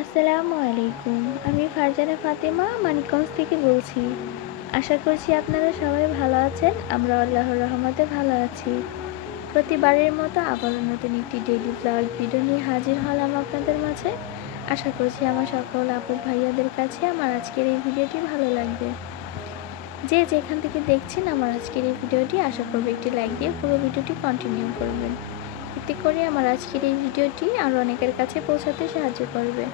আসসালামু আলাইকুম। আমি ফারজানা ফাতেমা, মানিকগঞ্জ থেকে বলছি। আশা করছি আপনারা সবাই ভালো আছেন। আমরা আল্লাহর রহমতে ভালো আছি। প্রতিবারের মতো আবারও নতুন একটি ডেইলি ব্লগ ভিডিও নিয়ে হাজির হলাম আপনাদের মাঝে। আশা করছি আমার সকল আপু ভাইয়াদের কাছে আমার আজকের এই ভিডিওটি ভালো লাগবে। যে যেখান থেকে দেখছেন আমার আজকের এই ভিডিওটি, আশা করব একটি লাইক দিয়ে পুরো ভিডিওটি কন্টিনিউ করবেন। এতে করে আমার আজকের এই ভিডিওটি আরও অনেকের কাছে পৌঁছাতে সাহায্য করবে।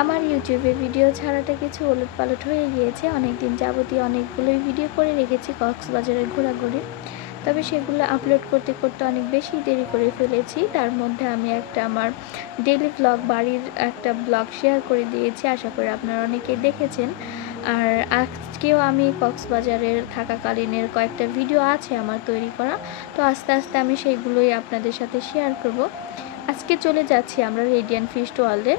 আমার ইউটিউবে ভিডিও ছাড়াটা কিছু ওলট পালট হয়ে গিয়েছে। অনেক দিন যাবতীয় অনেকগুলোই ভিডিও করে রেখেছি কক্সবাজারের ঘোরাঘুরি। তবে সেগুলো আপলোড করতে করতে অনেক বেশি দেরি করে ফেলেছি। তার মধ্যে আমি একটা আমার ডেলি ব্লগ বাড়ির একটা ব্লগ শেয়ার করে দিয়েছি। আশা করি আপনারা অনেকেই দেখেছেন। আর আজকেও আমি কক্সবাজারের থাকাকালীনের কয়েকটা ভিডিও আছে আমার তৈরি করা। তো আস্তে আস্তে আমি সেইগুলোই আপনাদের সাথে শেয়ার করব। আজকে চলে যাচ্ছি আমরা রেডিয়ান ফিস্ট ওয়ার্ল্ডে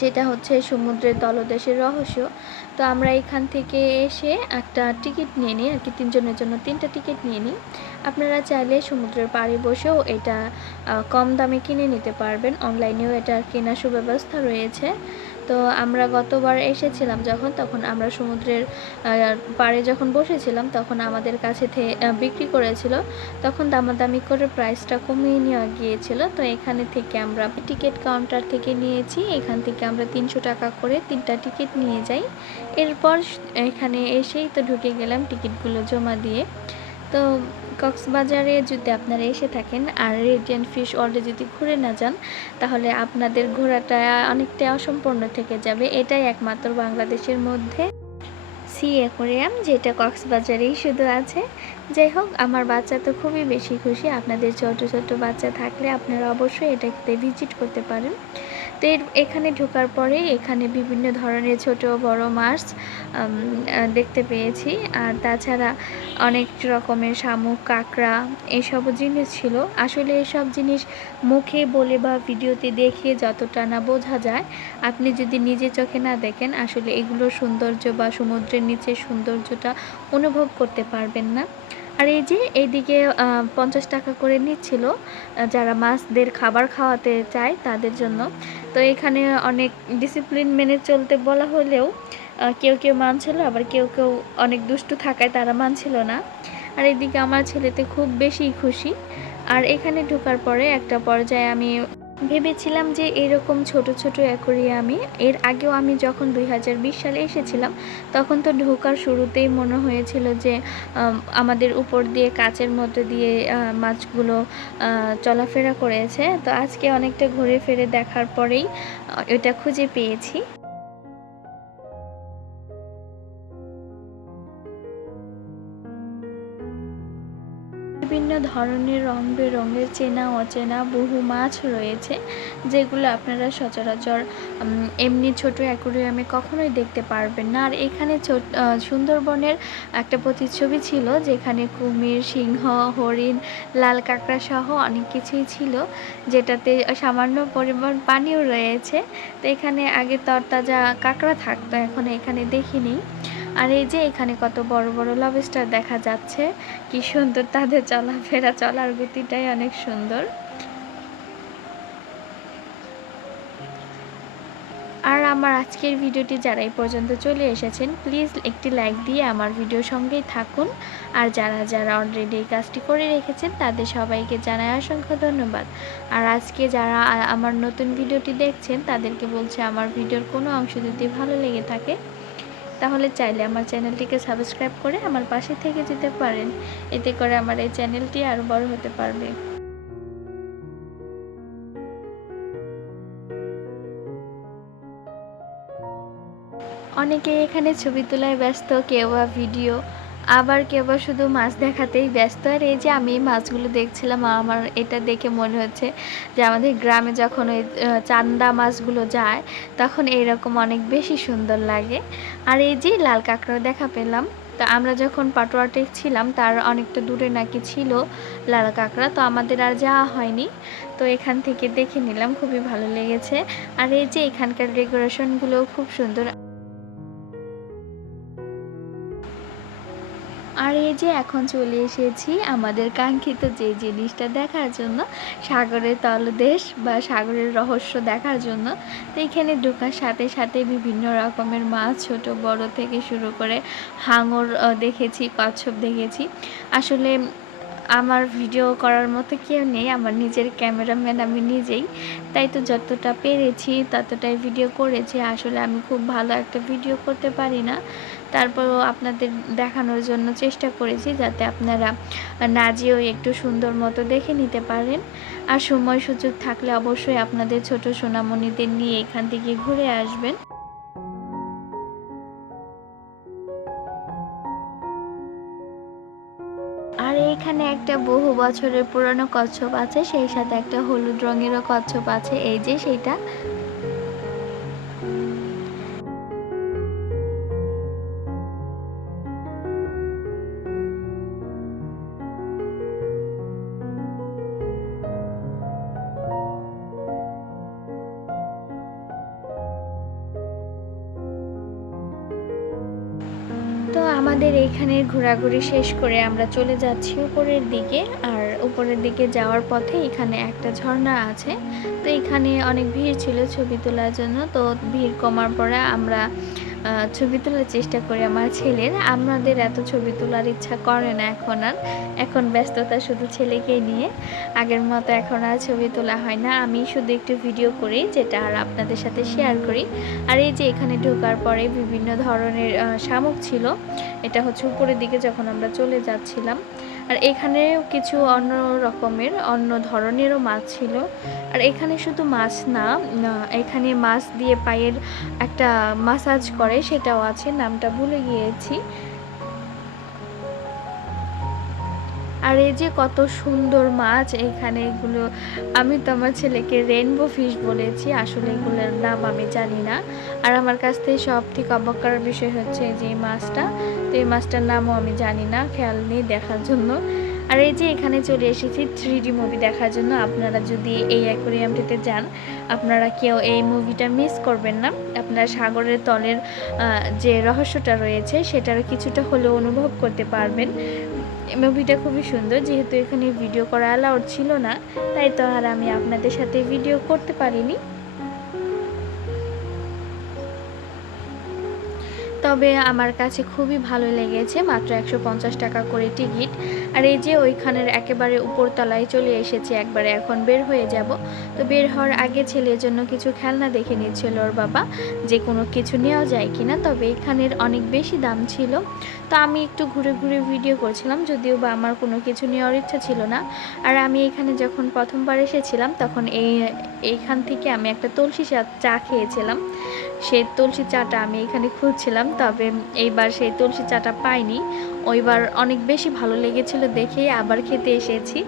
যেটা হচ্ছে সমুদ্রের তলদেশের রহস্য। তো আমরা এখান থেকে এসে একটা টিকিট নিয়ে নিই, আর কি তিনজনের জন্য তিনটা টিকিট নিয়ে নিই। আপনারা চাইলে সমুদ্রের পাড়ে বসেও এটা কম দামে কিনে নিতে পারবেন। অনলাইনেও এটার কেনার সুব্যবস্থা রয়েছে। তো আমরা গতবার এসেছিলাম যখন, তখন আমরা সমুদ্রের পাড়ে যখন বসেছিলাম, তখন আমাদের কাছে বিক্রি করেছিল। তখন দামাদামি করে প্রাইসটা কমিয়ে নেওয়া গিয়েছিল। তো এখানে থেকে আমরা টিকিট কাউন্টার থেকে নিয়েছি। এখান থেকে আমরা তিনশো টাকা করে তিনটা টিকিট নিয়ে যাই। এরপর এখানে এসেই তো ঢুকে গেলাম টিকিটগুলো জমা দিয়ে। তো কক্সবাজারে যদি আপনারা এসে থাকেন আর রেডিয়ান ফিশ ওয়ার্ল্ডে যদি ঘুরে না যান, তাহলে আপনাদের ঘোরাটা অনেকটা অসম্পূর্ণ থেকে যাবে। এটাই একমাত্র বাংলাদেশের মধ্যে। সি অ্যাকোরিয়াম, যেটা কক্সবাজারেই শুধু আছে। যাই হোক, আমার বাচ্চা তো খুবই বেশি খুশি। আপনাদের ছোট ছোট বাচ্চা থাকলে আপনারা অবশ্যই এটাতে ভিজিট করতে পারেন। তো এর, এখানে ঢোকার পরে এখানে বিভিন্ন ধরনের ছোট বড় মাছ দেখতে পেয়েছি। আর তাছাড়া অনেক রকমের শামুক, কাঁকড়া এইসব জিনিস ছিল। আসলে এসব জিনিস মুখে বলে বা ভিডিওতে দেখে যতটা না বোঝা যায়, আপনি যদি নিজে চোখে না দেখেন, আসলে এগুলোর সৌন্দর্য বা সমুদ্রের নিচের সৌন্দর্যটা অনুভব করতে পারবেন না। আর এই যে এইদিকে পঞ্চাশ টাকা করে নিচ্ছিল যারা মাছদের খাবার খাওয়াতে চায় তাদের জন্য। তো এখানে অনেক ডিসিপ্লিন মেনে চলতে বলা হলেও কেউ কেউ মানছিল, আবার কেউ কেউ অনেক দুষ্টু থাকায় তারা মানছিল না। আর এদিকে আমার ছেলেতে খুব বেশি খুশি। আর এখানে ঢোকার পরে একটা পর্যায়ে আমি ভেবেছিলাম যে এরকম ছোট ছোট অ্যাকোরিয়ামে এর আগেও আমি যখন দুই হাজার বিশ সালে এসেছিলাম, তখন তো ঢোকার শুরুতেই মনে হয়েছিল যে আমাদের উপর দিয়ে কাচের মধ্যে দিয়ে মাছগুলো চলাফেরা করেছে। তো আজকে অনেকটা ঘুরে ফেরে দেখার পরেই এটা খুঁজে পেয়েছি। ধরনের রং বেরঙের চেনা, অচেনা বহু মাছ রয়েছে, যেগুলো আপনারা সচরাচর এমনি ছোট অ্যাকোরিয়ামে কখনোই দেখতে পারবেন না। আর এখানে সুন্দরবনের একটা প্রতিচ্ছবি ছিল, যেখানে কুমির, সিংহ, হরিণ, লাল কাঁকড়া সহ অনেক কিছুই ছিল, যেটাতে সামান্য পরিমাণ পানিও রয়েছে। তো এখানে আগে তরতাজা কাঁকড়া থাকতো, এখন এখানে দেখিনি। আর এই যে এখানে কত বড় বড় লবস্টার দেখা যাচ্ছে, কি সুন্দর তাদের চলাফেরা, চলার গতিটাই অনেক সুন্দর। আর আমার আজকের ভিডিওটি যারা এই পর্যন্ত চলে এসেছেন প্লিজ একটি লাইক দিয়ে আমার ভিডিও সঙ্গেই থাকুন। আর যারা যারা অলরেডি এই কাজটি করে রেখেছেন, তাদের সবাইকে জানাই অসংখ্য ধন্যবাদ। আর আজকে যারা আমার নতুন ভিডিওটি দেখছেন, তাদেরকে বলছে আমার ভিডিওর কোনো অংশ যদি ভালো লেগে থাকে তাহলে চাইলে আমার চ্যানেলটিকে সাবস্ক্রাইব করে আমার পাশে থেকে যেতে পারেন। এতে করে আমার এই চ্যানেলটি আরও বড় হতে পারবে। অনেকে এখানে ছবি তোলায় ব্যস্ত, কেউ বা ভিডিও। আবার কেউ বা শুধু মাছ দেখাতেই ব্যস্ত। আর এই যে আমি এই মাছগুলো দেখছিলাম, আমার এটা দেখে মনে হচ্ছে যে আমাদের গ্রামে যখন ওই চান্দা মাছগুলো যায়, তখন এইরকম অনেক বেশি সুন্দর লাগে। আর এই যে লাল কাঁকড়া দেখা পেলাম। তো আমরা যখন পাটোয়াটে ছিলাম, তার অনেকটা দূরে নাকি ছিল লাল কাঁকড়া, তো আমাদের আর যাওয়া হয়নি। তো এখান থেকে দেখে নিলাম, খুবই ভালো লেগেছে। আর এই যে এখানকার ডেকোরেশনগুলো খুব সুন্দর। আর এই যে এখন চলে এসেছি আমাদের কাঙ্ক্ষিত যে জিনিসটা দেখার জন্য, সাগরের তলদেশ বা সাগরের রহস্য দেখার জন্য, তো এখানে ঢোকার সাথে সাথে বিভিন্ন রকমের মাছ, ছোট, বড় থেকে শুরু করে হাঙর দেখেছি কচ্ছপ দেখেছি। আসলে আমার ভিডিও করার মতো কেউ নেই, আমার নিজের ক্যামেরাম্যান আমি নিজেই। তাই তো যতটা পেরেছি ততটাই ভিডিও করেছি। আসলে আমি খুব ভালো একটা ভিডিও করতে পারি না। তারপরও আপনাদের দেখানোর জন্য চেষ্টা করেছি যাতে আপনারা না যেয়েও একটু সুন্দর মতো দেখে নিতে পারেন। আর সময় সুযোগ থাকলে অবশ্যই আপনাদের ছোট সোনামণিদের নিয়ে এখান থেকে ঘুরে আসবেন। আর এখানে একটা বহু বছরের পুরনো কচ্ছপ আছে, সেই সাথে একটা হলুদ রঙেরও কচ্ছপ আছে, এই যে সেইটা। এইখানের ঘোরাঘুরি শেষ করে আমরা চলে যাচ্ছি উপরের দিকে, আর উপরের দিকে যাওয়ার পথে এখানে একটা ঝর্ণা আছে। তো এখানে অনেক ভিড় ছিল ছবি তোলার জন্য, তো ভিড় কমার পরে আমরা ছবি তোলার চেষ্টা করি আমার ছেলের। আমাদের এত ছবি তোলার ইচ্ছা করে না এখন আর। এখন ব্যস্ততা শুধু ছেলেকে নিয়ে। আগের মতো এখন আর ছবি তোলা হয় না। আমি শুধু একটু ভিডিও করি, যেটা আর আপনাদের সাথে শেয়ার করি। আর এই যে এখানে ঢোকার পরে বিভিন্ন ধরনের শামুক ছিল। এটা হচ্ছে উপরের দিকে যখন আমরা চলে যাচ্ছিলাম। আর এখানে কিছু অন্য রকমের, অন্য ধরনেরও মাছ ছিল। আর এখানে শুধু মাছ না এখানে মাছ দিয়ে পায়ের একটা মাসাজ করে, সেটাও আছে, নামটা ভুলে গিয়েছি। আর এই যে কত সুন্দর মাছ, এখানে এগুলো আমি তো আমার ছেলেকে রেনবো ফিশ বলেছি, আসলে এগুলোর নাম আমি জানি না। আর আমার কাছ থেকে সব থেকে অবাক করার বিষয় হচ্ছে যে এই মাছটা, তো এই মাছটার নামও আমি জানি না, খেয়াল নেই দেখার জন্য। আর এই যে এখানে চলে এসেছি থ্রি মুভি দেখার জন্য, আপনারা যদি এই অ্যাকোরিয়ামটিতে যান, আপনারা কেউ এই মুভিটা মিস করবেন না। আপনারা সাগরের তলের যে রহস্যটা রয়েছে, সেটার কিছুটা হলেও অনুভব করতে পারবেন। মুভিটা খুবই সুন্দর, যেহেতু এখানে ভিডিও করা অ্যালাউড ছিল না, তাই তো আর আমি আপনাদের সাথে ভিডিও করতে পারিনি। তবে আমার কাছে খুবই ভালো লেগেছে, মাত্র একশো পঞ্চাশ টাকা করে টিকিট। আর এই যে ওইখানের একেবারে উপরতলায় চলে এসেছি, একবারে এখন বের হয়ে যাব। তো বের হওয়ার আগে ছেলের জন্য কিছু খেলনা দেখে নিচ্ছিল ওর বাবা। যে কোনো কিছু নেওয়া যায় কিনা, তবে এখানের অনেক বেশি দাম ছিল। তো আমি একটু ঘুরে ঘুরে ভিডিও করছিলাম, যদিও বা আমার কোনো কিছু নেওয়ার ইচ্ছা ছিল না। আর আমি এখানে যখন প্রথমবার এসেছিলাম, তখন এই, এইখান থেকে আমি একটা তুলসী চা চা খেয়েছিলাম। সেই তুলসী চাটা আমি এখানে খুঁজছিলাম, তবে এইবার সেই তুলসী চাটা পাইনি। ওইবার অনেক বেশি ভালো লেগেছিল দেখেই আবার খেতে এসেছি,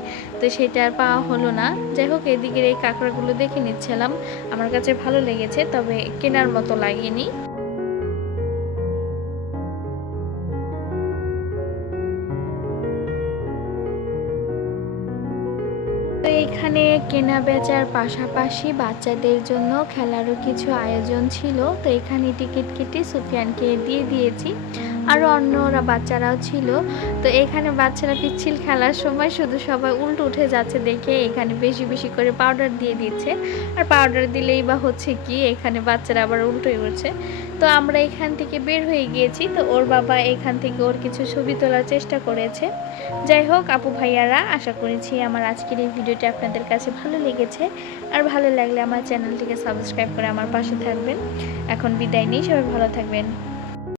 তো সেটা আর পাওয়া হলো না। যাই হোক, এদিকের এই কাঁকড়াগুলো দেখে নিচ্ছিলাম। আমার কাছে ভালো লেগেছে, তবে কেনার মতো লাগেনি। কেনা বেচার পাশাপাশি বাচ্চাদের জন্য খেলারও কিছু আয়োজন ছিল। তো এখানে টিকিট কেটে সুফিয়ানকে দিয়ে দিয়েছি। আরও অন্যরা বাচ্চারাও ছিল। তো এখানে বাচ্চারা পিচ্ছিল খেলার সময় শুধু সবাই উল্টো উঠে যাচ্ছে দেখে এখানে বেশি বেশি করে পাউডার দিয়ে দিচ্ছে। আর পাউডার দিলেই বা হচ্ছে কি, এখানে বাচ্চারা আবার উল্টোই উঠছে। তো আমরা এখান থেকে বের হয়ে গিয়েছি। তো ওর বাবা এখান থেকে ওর কিছু ছবি তোলার চেষ্টা করেছে। যাই হোক, আপু ভাইয়ারা, আশা করেছি আমার আজকের এই ভিডিওটি আপনাদের কাছে ভালো লেগেছে। আর ভালো লাগলে আমার চ্যানেলটিকে সাবস্ক্রাইব করে আমার পাশে থাকবেন। এখন বিদায় নিই, সবাই ভালো থাকবেন।